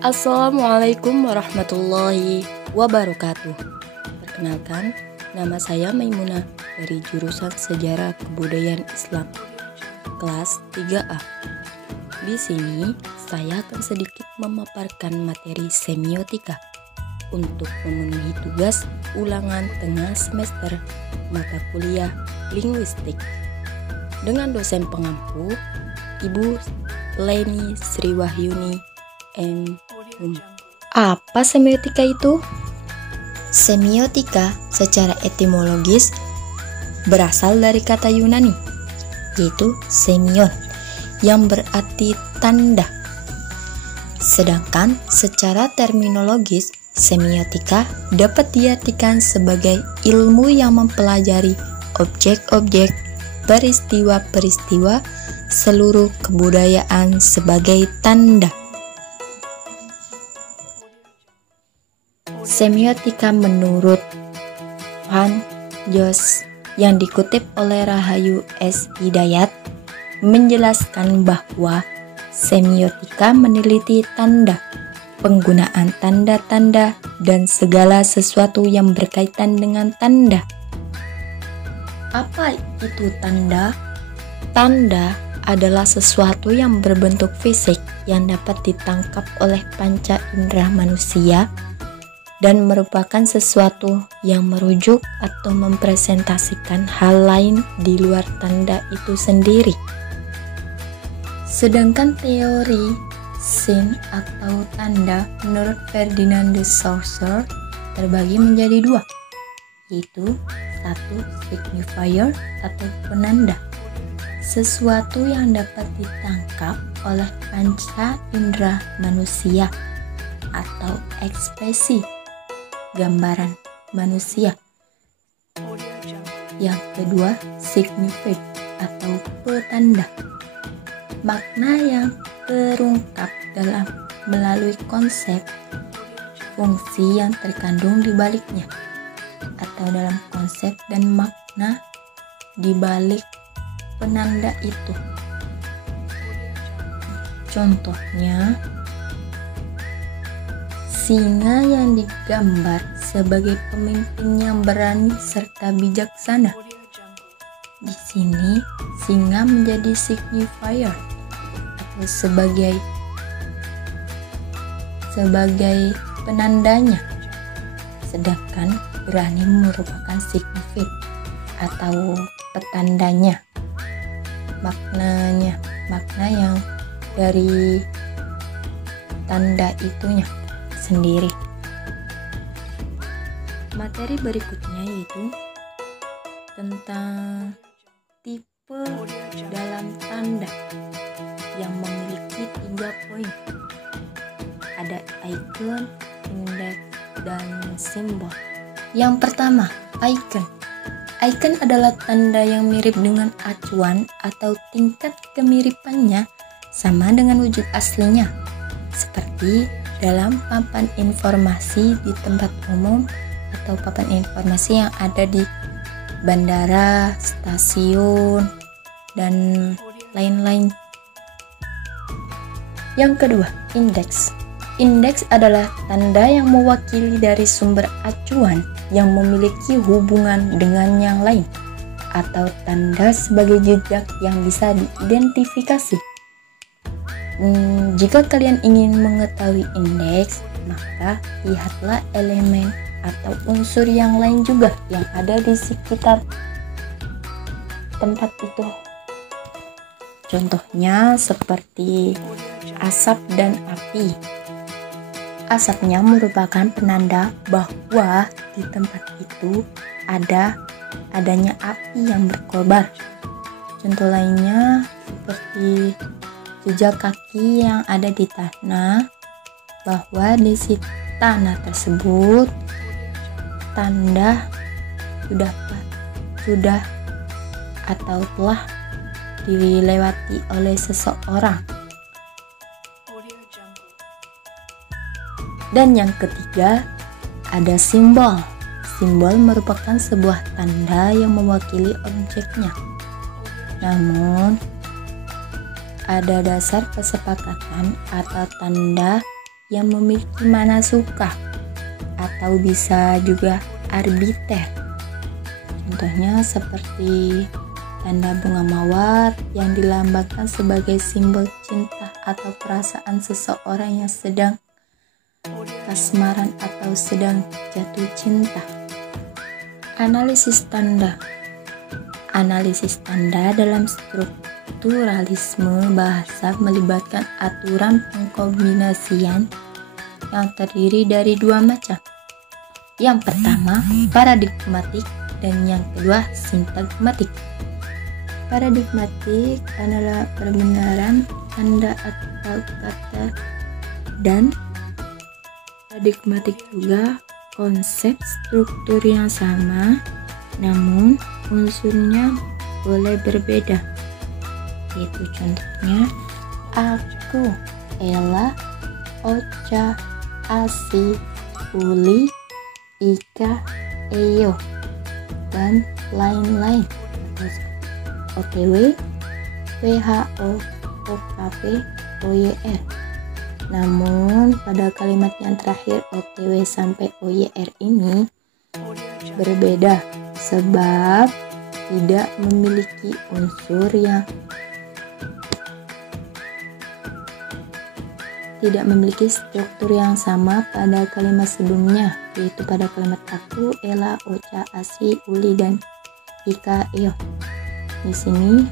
Assalamualaikum warahmatullahi wabarakatuh. Perkenalkan, nama saya Maimunah dari jurusan Sejarah Kebudayaan Islam, kelas 3A. Di sini, saya akan sedikit memaparkan materi semiotika untuk memenuhi tugas ulangan tengah semester mata kuliah linguistik dengan dosen pengampu Ibu Leni Sriwahyuni M. Apa semiotika itu? Semiotika secara etimologis berasal dari kata Yunani, yaitu semion, yang berarti tanda. Sedangkan secara terminologis, semiotika dapat diartikan sebagai ilmu yang mempelajari objek-objek, peristiwa-peristiwa, seluruh kebudayaan sebagai tanda. Semiotika menurut Van Jos yang dikutip oleh Rahayu S. Hidayat menjelaskan bahwa semiotika meneliti tanda, penggunaan tanda-tanda, dan segala sesuatu yang berkaitan dengan tanda. Apa itu tanda? Tanda adalah sesuatu yang berbentuk fisik yang dapat ditangkap oleh panca indera manusia dan merupakan sesuatu yang merujuk atau mempresentasikan hal lain di luar tanda itu sendiri. Sedangkan teori scene atau tanda menurut Ferdinand de Saussure terbagi menjadi dua, yaitu satu, signifier atau penanda, sesuatu yang dapat ditangkap oleh panca indera manusia, atau ekspresi, gambaran manusia. Yang kedua, signified atau petanda, makna yang terungkap dalam melalui konsep, fungsi yang terkandung di baliknya, atau dalam konsep dan makna di balik penanda itu. Contohnya, singa yang digambar sebagai pemimpin yang berani serta bijaksana. Di sini, singa menjadi signifier atau sebagai penandanya, sedangkan berani merupakan signified atau petandanya. Makna yang dari tanda itunya sendiri. Materi berikutnya yaitu tentang tipe dalam tanda yang memiliki 3 poin. Ada icon, indeks, dan simbol. Yang pertama, icon. Icon adalah tanda yang mirip dengan acuan atau tingkat kemiripannya sama dengan wujud aslinya, seperti dalam papan informasi di tempat umum atau papan informasi yang ada di bandara, stasiun, dan lain-lain. Yang kedua, indeks. Indeks adalah tanda yang mewakili dari sumber acuan yang memiliki hubungan dengan yang lain, atau tanda sebagai jejak yang bisa diidentifikasi. Jika kalian ingin mengetahui indeks, maka lihatlah elemen atau unsur yang lain juga yang ada di sekitar tempat itu. Contohnya seperti asap dan api. Asapnya merupakan penanda bahwa di tempat itu adanya api yang berkobar. Contoh lainnya seperti jejak kaki yang ada di tanah, bahwa di tanah tersebut tanda sudah atau telah dilewati oleh seseorang. Dan yang ketiga, ada simbol. Simbol merupakan sebuah tanda yang mewakili objeknya. Namun, ada dasar kesepakatan atau tanda yang memiliki makna suka atau bisa juga arbiter. Contohnya seperti tanda bunga mawar yang dilambangkan sebagai simbol cinta atau perasaan seseorang yang sedang kasmaran atau sedang jatuh cinta. Analisis tanda. Analisis tanda dalam strukturalisme bahasa melibatkan aturan pengkombinasian yang terdiri dari dua macam. Yang pertama, paradigmatik, dan yang kedua, sintagmatik. Paradigmatik adalah perbenaran tanda atau kata, dan paradigmatik juga konsep struktur yang sama, namun unsurnya boleh berbeda. Yaitu contohnya aku, Ella, Ocha, Asi, Uli, Ika, Eyo, dan lain-lain. OTW, WHO, OKP, OYR. Namun pada kalimat yang terakhir OTW sampai OYR ini berbeda sebab tidak memiliki unsur yang tidak memiliki struktur yang sama pada kalimat sebelumnya, yaitu pada kalimat aku, Ella, Ocha, Asi, Uli, dan Ika, Eyo. Di sini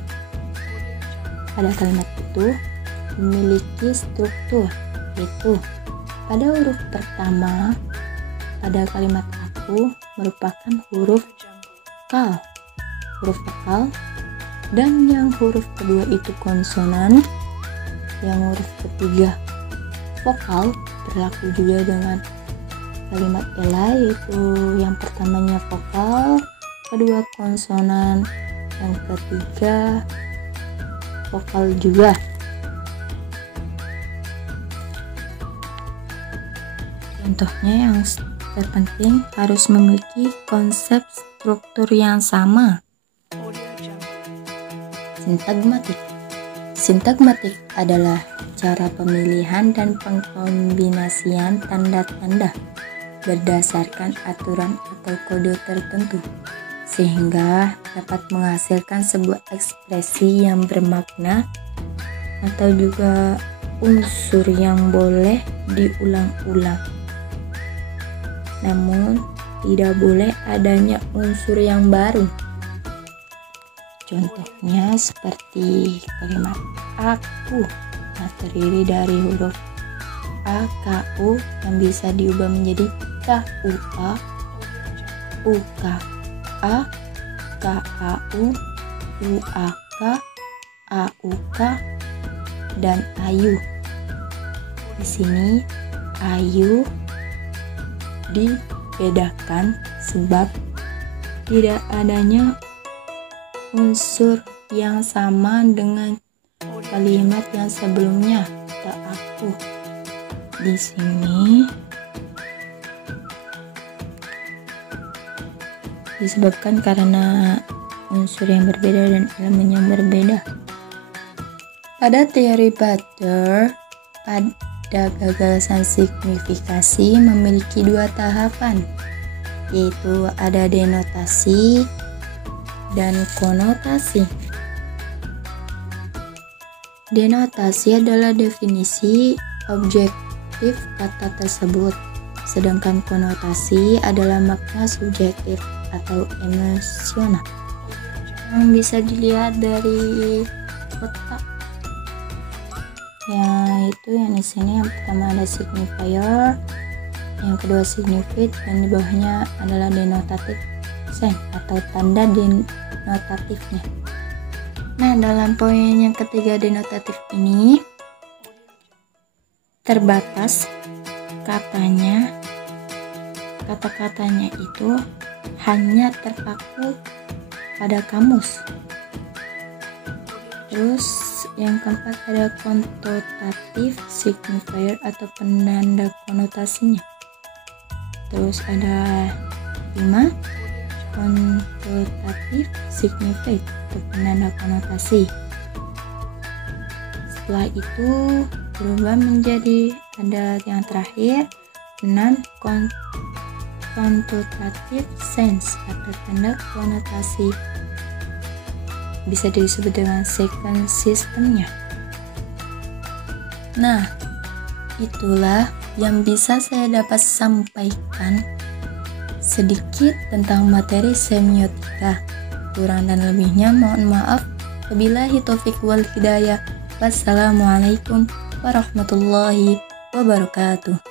pada kalimat itu memiliki struktur, yaitu pada huruf pertama pada kalimat aku merupakan huruf vokal, dan yang huruf kedua itu konsonan, yang huruf ketiga vokal. Berlaku juga dengan kalimat Ella, yaitu yang pertamanya vokal, kedua konsonan, yang ketiga vokal juga. Contohnya yang terpenting harus memiliki konsep struktur yang sama. Sintagmatik. Sintagmatik adalah cara pemilihan dan pengkombinasian tanda-tanda berdasarkan aturan atau kode tertentu, sehingga dapat menghasilkan sebuah ekspresi yang bermakna atau juga unsur yang boleh diulang-ulang. Namun, tidak boleh adanya unsur yang baru. Contohnya seperti kalimat aku yang terdiri dari huruf A, K, U yang bisa diubah menjadi K, U, A, U, K, A, K, A, U, A, K, A, U, K, dan Ayu. Di sini Ayu dibedakan sebab tidak adanya unsur yang sama dengan kalimat yang sebelumnya, kata aku. Di sini disebabkan karena unsur yang berbeda dan elemen yang berbeda. Pada teori Butler, pada gagasan signifikasi memiliki dua tahapan, yaitu ada denotasi dan konotasi. Denotasi adalah definisi objektif kata tersebut, sedangkan konotasi adalah makna subjektif atau emosional yang bisa dilihat dari kotak. Yaitu yang di sini yang pertama ada signifier, yang kedua signified, dan di bawahnya adalah denotatif sign atau tanda denotatifnya. Nah, dalam poin yang ketiga denotatif ini terbatas kata-katanya itu hanya terpaku pada kamus. Terus yang keempat ada konnotatif signifier atau penanda konotasinya. Terus ada 5 konnotatif signified atau penanda konotasi. Setelah itu berubah menjadi ada yang terakhir 6. Connotative sense atau tanda konotasi, bisa disebut dengan second systemnya. Nah, itulah yang bisa saya dapat sampaikan sedikit tentang materi semiotika. Kurang dan lebihnya mohon maaf. Wabillahi taufiq wal hidayah. Wassalamualaikum warahmatullahi wabarakatuh.